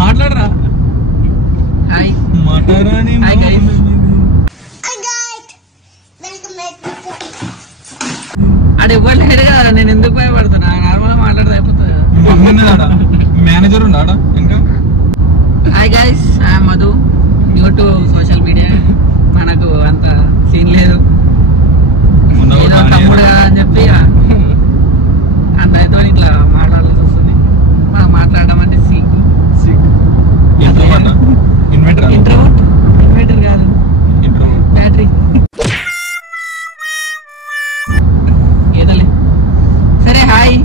మాట్లాడరా మాట్లాడని అది ఎవ్వరు లేరు కదా, నేను ఎందుకు భయపడుతున్నా? నార్మల్ మాట్లాడితే అయిపోతుంది. మేనేజర్ ఉన్నాడా ఇంకా? Hi guys, I'm Madhu, new to social media. మనకు అంత సీన్ లేదు, ఏదో తమ్ముడు అని చెప్పి అందరితో ఇట్లా మాట్లాడాల్సి వస్తుంది. మనం మాట్లాడడం అంటే సిగ్గు. ఇన్వర్టర్ కాదు, బ్యాటరీ. ఏదోలే సరే. హాయ్.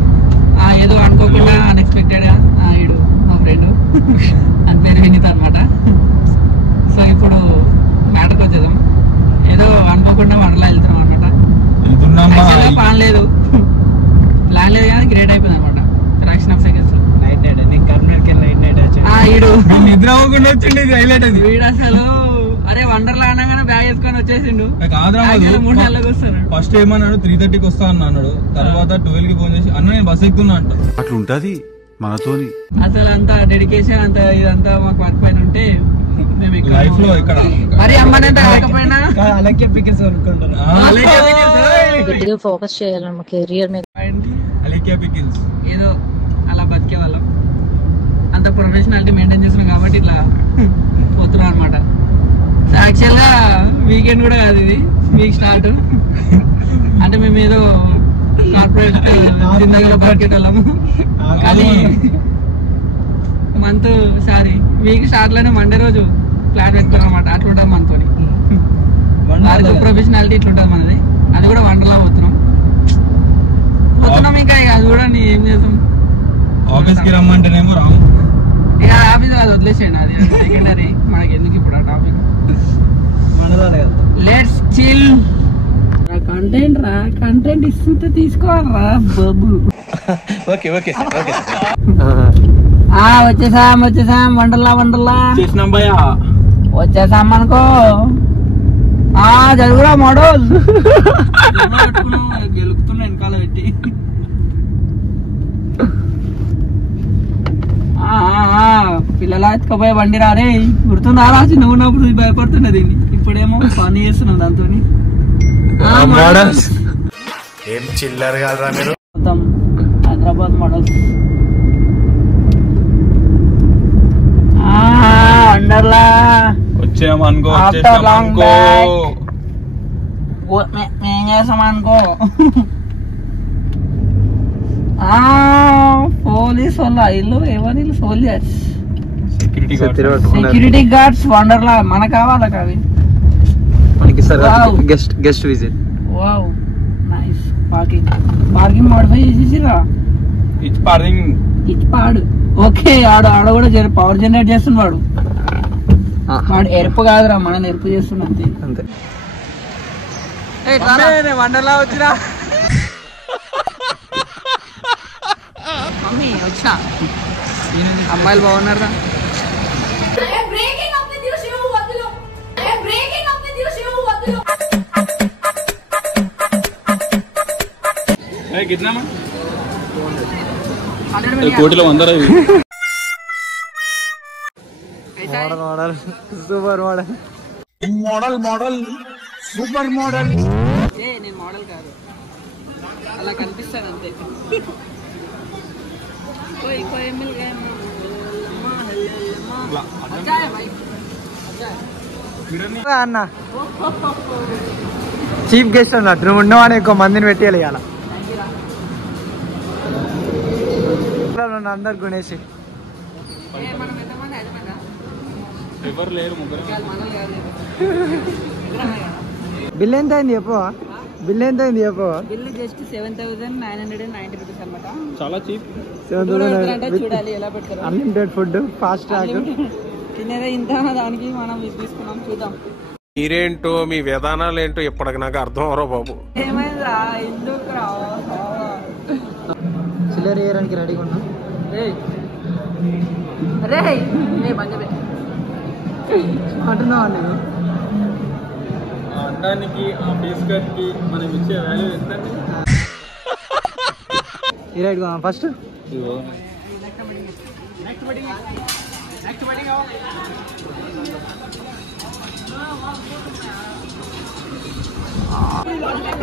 ఏదో అనుకోకుండా అన్ఎక్స్పెక్టెడ్ గా ఈడు మా ఫ్రెండ్ అని పేరు వినీత్ అనమాట. సో ఇప్పుడు మ్యాటర్కి వచ్చేద్దాం. ఏదో అనుకోకుండా వండలా వెళ్తున్నాం అనమాట. ప్లాన్ లేదు కానీ గ్రేట్ అయిపోయింది అనమాట. ఫ్రాక్షన్ ఆఫ్ సెకండ్స్ లో నిద్ర అవ్వకుండా వచ్చింది. హైలైట్ అది వీడు అసలు. అరే వండర్లా అనగానే బ్యాగ్ వేసుకొని వచ్చేసిండు. ఫస్ట్ ఏమన్నాడు 3:30కి వస్తా అన్నాడు. తర్వాత 12కి ఫోన్ చేసి అన్న నేను బస్ ఎక్కుతున్నా అంట. అట్లా ఉంటది మనతోని. అసలు అంత డెడికేషన్ అంత ఇదంతా మాకు వర్క్ పైన ఉంటే లైఫ్ లో ఇక్కడ మరి అమ్మనంత కాకపోయినా ఫోకస్ చేయాలి మా కెరియర్ మీద. ఏదో అలా బతికే వాళ్ళం. అంత ప్రొఫెషనాలిటీ మెయింటైన్ చేస్తున్నాం కాబట్టి ఇట్లా పోతున్నాం అనమాట. యాక్చువల్ గా వీకెండ్ కూడా కాదు ఇది, వీక్ స్టార్ట్. అంటే మేము ఏదో కార్పొరేట్ జిందగీలో బతికేటోళ్ళము. కానీ మంత్ వీక్ స్టార్ట్ లోనే మండే రోజు ప్లాన్ పెట్టుకున్నాం అనమాట. అట్లుంటుంది మనతోని. వారికి ప్రొఫెషనాలిటీ ఇట్లుంటుంది మనది. అది కూడా వండర్లా పోతున్నాం. ఇంకా అది చూడండి ఏం చేస్తాం. ఆఫీస్ కి రమ్మంటేనేమో రాము. ఇక ఆఫీస్ అది వదిలేసేయండి, అది సెకండరీ మనకి ఎందుకు ఇప్పుడు ఆ టాపిక్. Let's chill. కంటెంట్ రా, కంటెంట్ ఇస్తుంటే తీసుకోవాలరా బాబు. Okay okay okay. వచ్చేసాం వండర్లా చేసినాం భయ్యా. వచ్చేసాం అనుకో. జరుగురా మోడల్ గెలుపుతున్నా వెనకాల పెట్టి. పిల్లలా ఎత్తుకపోయే బండి రారే, గుర్తుందా రాసి నువ్వు ఉన్నప్పుడు భయపడుతున్నా దీన్ని. ఇప్పుడేమో పని చేస్తున్నాం దాంతో. మొత్తం హైదరాబాద్ మోడల్స్. వండర్లా వచ్చామనుకో. మేం చేసామనుకో. పోలీస్ వాళ్ళ ఇల్లు ఎవరి సోల్జర్స్, సెక్యూరిటీ గార్డ్స్. వండర్లా మనకు కావాలా కావి guest visit. Wow nice. Parking modify చేసేసిరా. ఇచ్ పాడు. ఓకే ఆడ కూడా పవర్ జనరేట్ చేస్తున్నాడు. వాడు ఎరుపు కాదురా, మనం ఎరుపు చేస్తున్నా అంతే. వండర్లా వచ్చినా మమ్మీ వచ్చినా. అమ్మాయిలు బాగున్నారా? కోటిలో 100 model super model super model. నేను మోడల్ కాదు, అలా కనిపిస్తాను అంతే. అన్న చీఫ్ గెస్ట్ అన్నట్టు నువ్వు ఉన్నవాని ఎక్కువ మందిని పెట్టేయాలి ఇవాళ. అందరు గుణేష్ ఎవరు లేరు, ముగ్గురు. బిల్ ఎంత అయింది చెప్పు. బిల్ జస్ట్ 7,990 రూపీస్ అన్నమాట. చాలా చీప్. చూడాలి ఎలా పెడతారు. Unlimited food, fast track. తినేదే ఇంత, దానికి మనం తీసుకున్నాం. చూద్దాం మీరేంటో మీ విధానాలు ఏంటో ఇప్పటికి నాకు అర్థం అవరో బాబు. ఏమైందా ఎందుకు చిల్లర వేయడానికి రెడీగా ఉన్నా. అంటున్నావా నేను? అండానికి ఆ ఫేస్ కట్ కి మనం ఇచ్చే వాల్యూ ఎంత? ఈ రైట్ ఫస్ట్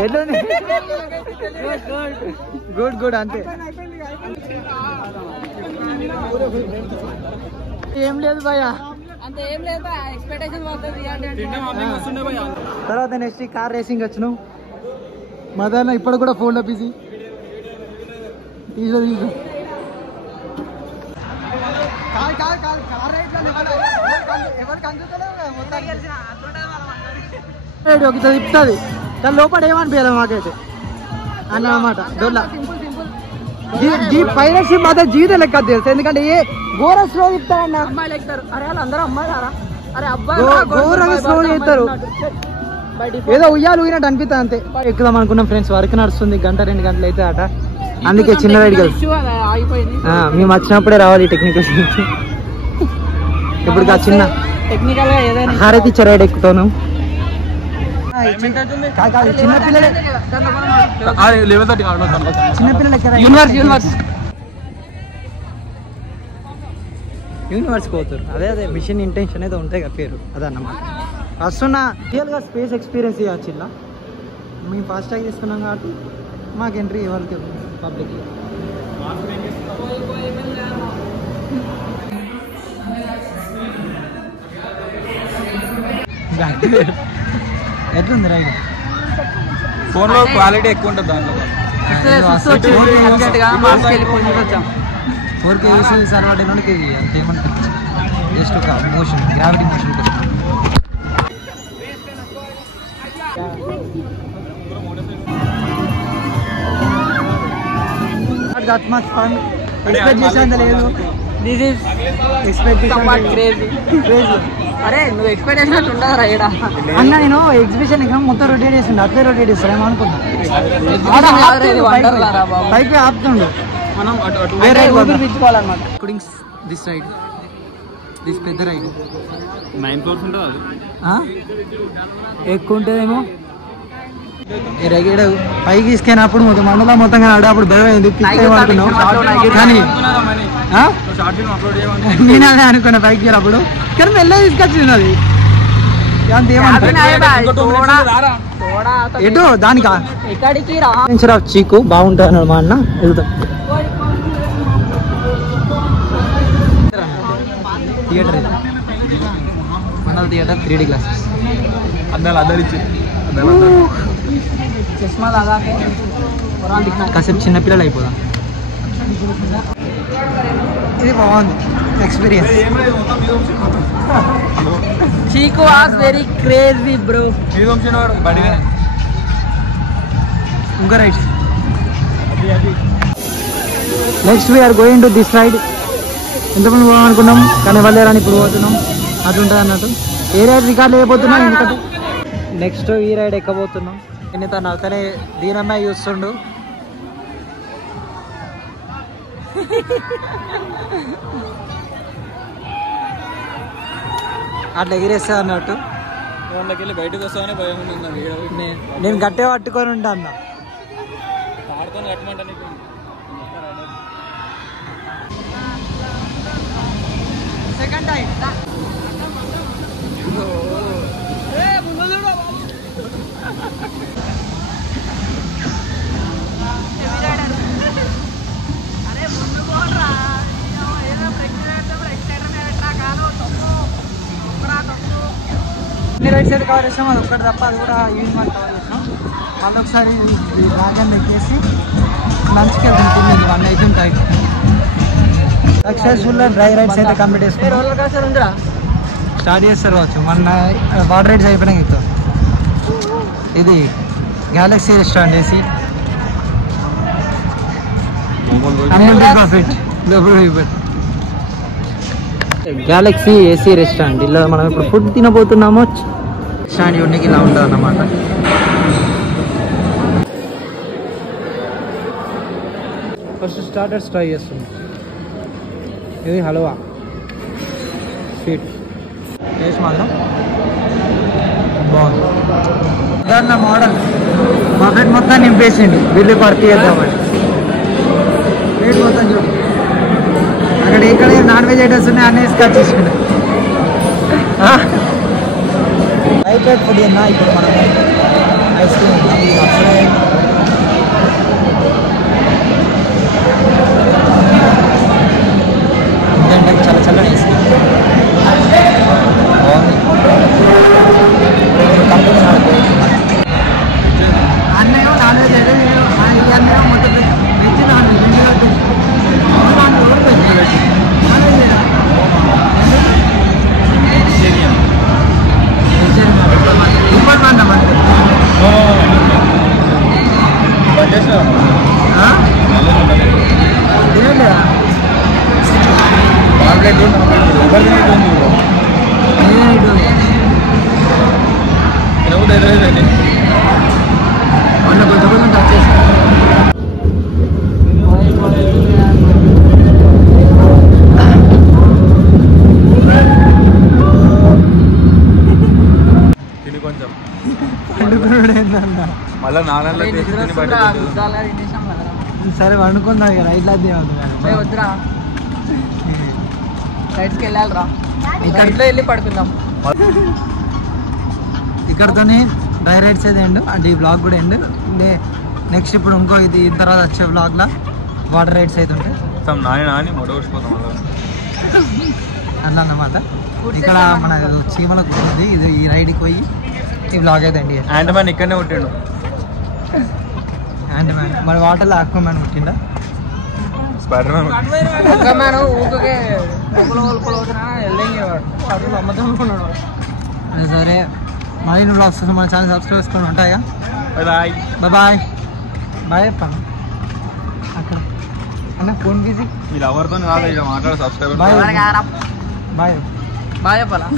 ఎట్లుంది? గుడ్ గుడ్ అంతే. ఏం లేదు భయ్యా. తర్వాత నెక్స్ట్ కార్ రేసింగ్ వచ్చినాం. మదర్లో ఇప్పుడు కూడా ఫోన్లో బిజీ. తీసు తిప్పుతుంది దాని లోపల ఏమనిపించదు మాకైతే అన్నమాట. దొల్ల జీప్ పైరసీ మాత్రం జీవితం లెక్క తెలుసు. ఎందుకంటే ఏ ఘోర స్లో తిప్పుతారన్న అమ్మాయిలు ఎక్కుతారు. అరే వాళ్ళు అందరూ అమ్మాయిలారా? అరే అబ్బాయి ఘోరంగా స్లో చేస్తారు. ఏదో ఉయ్యాలు ఊగినట్టు అనిపిస్తుంది అంతే. ఎక్కుదాం అనుకున్నాం ఫ్రెండ్స్. వర్క్ నడుస్తుంది, 1-2 గంటలు అయితే అట. అందుకే చిన్న రైడ్ కదా మేము వచ్చినప్పుడే రావాలి టెక్నికల్. ఇప్పుడు చిన్న టెక్నికల్ గా ఏదైనా హారతి ఇచ్చే రైడ్ ఎక్కుతాను. చిన్నపిల్లలు యూనివర్స్ పోతారు. అదే అదే మిషన్ ఇంటెన్షన్ అయితే ఉంటాయి కదా పేరు అదన్నమాట. వస్తున్నా రియల్గా స్పేస్ ఎక్స్పీరియన్స్ ఇవ్వచ్చు. ఇలా మేము ఫాస్ట్ ట్యాగ్ తీసుకున్నాం కాబట్టి మాకు ఎంట్రీ ఇవ్వాలి పబ్లిక్. ఎట్లుంది రైడ్? ఫోన్లో క్వాలిటీ ఎక్కువ ఉంటుంది దాంట్లో. 4K సర్వాట్ అయినోడికి అంతేమంటారు జస్ట్ ఒక మోషన్ గ్రావిటీ మోషన్ కోసం. That much fun. Expect చేసేంత లేదు. This is expectation crazy. అరే నువ్వు ఎక్స్పెక్ట్ చేసినట్టు ఉండదు రైడ్ అన్న. నేను ఎగ్జిబిషన్ మొత్తం రొటేట్ చేసిండు, అట్లే రొటేట్ చేస్తాను అనుకున్నా. పైకి ఆపుతుండు. మనం వేరే పిచ్చుకోవాలన్నమాట. దిస్ రైడ్ దిస్ పెద్ద రైడ్ 9 floors ఉంటుంది అది. ఎక్కువ ఉంటుందేమో. పైకి తీసుకెళ్ళినప్పుడు మొత్తం మండలం మొత్తం కానీ అప్పుడు భయం అయింది. కానీ నేను అదే అనుకున్నా పైకి వెళ్ళినప్పుడు. కానీ మెల్లగా తీసుకొచ్చింది అది. ఎటు దానికా చీకు బాగుంటుంది అన్నాడు మా అన్న. వెళ్తాం థియేటర్ ఇది మన థియేటర్ 3D గ్లాసెస్ కాసేపు చిన్నపిల్లలు అయిపోదాం. ఇది బాగుంది ఎక్స్పీరియన్స్. చీకు వాస్ వెరీ క్రేజీ బ్రో. ఇంకా right next we're going to this ride. ఎంతమంది పోదాం అనుకున్నాం కానీ వెళ్ళారని ఇప్పుడు పోతున్నాం. అది ఉంటుంది అన్నట్టు. ఏ రైడ్ రికార్డు లేకపోతున్నాం ఎందుకంటే నెక్స్ట్ ఈ రైడ్ ఎక్కబోతున్నాం. నేను తను అక్కడే దీనమ్మాయి చూస్తుండు. అట్లా ఎగిరేస్తా అన్నట్టు. వెళ్ళి బయటకు వస్తామని భయం ఉంది. నేను గట్టే పట్టుకొని ఉంటా అన్న. Second time right side cover చేస్తాం. అది ఒక్కటి తప్ప అది కూడా ఈవినింగ్ వరకు కవర్ చేస్తాం. మళ్ళీ ఒకసారి డ్రాగన్ ఎక్కేసి లంచ్కి వెళ్తాం. 1 అవుతుంది టైం. సక్సెస్ఫుల్గా డ్రై రైడ్స్ అయితే కంప్లీట్ చేసుకుంటాం. స్టార్ట్ చేస్తారు కావచ్చు. మన వాటర్ రైడ్స్ అయిపోయినాక ఎక్కుతాం. ఇది Galaxy restaurant AC Galaxy AC restaurant. ఇలా మనం ఇప్పుడు ఫుడ్ తినబోతున్నాము. రెస్టారెంట్ యూనిక్ ఇలా ఉంటుంది అన్నమాట. ఫస్ట్ స్టార్టర్స్ ట్రై చేస్తున్నాం. ఇది హల్వా స్వీట్ టేస్ట్ మాత్రం బాగుంది. దాని మోడల్ మా ఫ్రెండ్ మొత్తం నింపేసిండు. బిల్లు పర్తి చేద్దామని ప్లేట్ మొత్తం చూడు. అక్కడ ఇక్కడ non veg non veg items ఉన్నాయి అన్నీ తీసుకొచ్చేసిండు. లైట్ ఫుడ్ తిన్నా. ఇప్పుడు మనం ఐస్ క్రీమ్ ఎందుకంటే చాలా చల్లగా ఐస్ క్రీమ్ బాగుంది. అన్నయ్య నాన్ వెజ్ అయితే నేను ఈ అన్నయ్య మొత్తం veg non veg non veg కొంచెం కొంచెం టచ్ చేసి తిని కొంచెం ఏంటన్నా మళ్ళీ నాన్నలో సరే వండుకుందాం ఇక రైట్ లాగా వద్దురా రైట్స్కి వెళ్ళాలిరా ఇంట్లో వెళ్ళి పడుకుందాం. ఇక్కడతోనే డ్రై రైడ్స్ అయితే ఎండు అంటే ఈ బ్లాగ్ కూడా ఎండు. నెక్స్ట్ ఇప్పుడు ఇంకో ఇది తర్వాత వచ్చే బ్లాగ్లో వాటర్ రైడ్స్ అయితే ఉంటాయి నాని మొడగొచ్చిపోతాం అలా అన్నమాట. ఇక్కడ మన చీమల కూర్చుంది ఇది ఈ రైడ్కి పోయి ఈ బ్లాగ్ అయితే ఎండి. యాంటమ్యాన్ ఇక్కడనే పుట్టాడు. యాంటమ్యాన్ మరి వాటర్లో అక్వామ్యాన్ పుట్టిందా? స్పైడర్ మ్యాన్ ఊరికే సరే మరిన్ని బ్లాగ్స్ కోసం మన ఛానల్ సబ్స్క్రైబ్ చేసుకొని ఉంటాయా. బాయ్ బాయ్ బాయ్ చెప్పాను అక్కడ అన్న ఫోన్ బిజీ. మీరు ఎవరితో రాదు ఇక మాట్లాడు సబ్స్క్రైబర్. బాయ్ బాయ్ బాయ్ చెప్పాలా?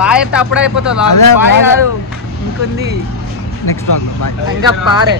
బాయ్ చెప్తే అప్పుడే అయిపోతుంది. అదే, బాయ్ బాయ్. కాదు ఇంకొంది నెక్స్ట్ బ్లాగ్లో బాయ్. ఇంకా పారే.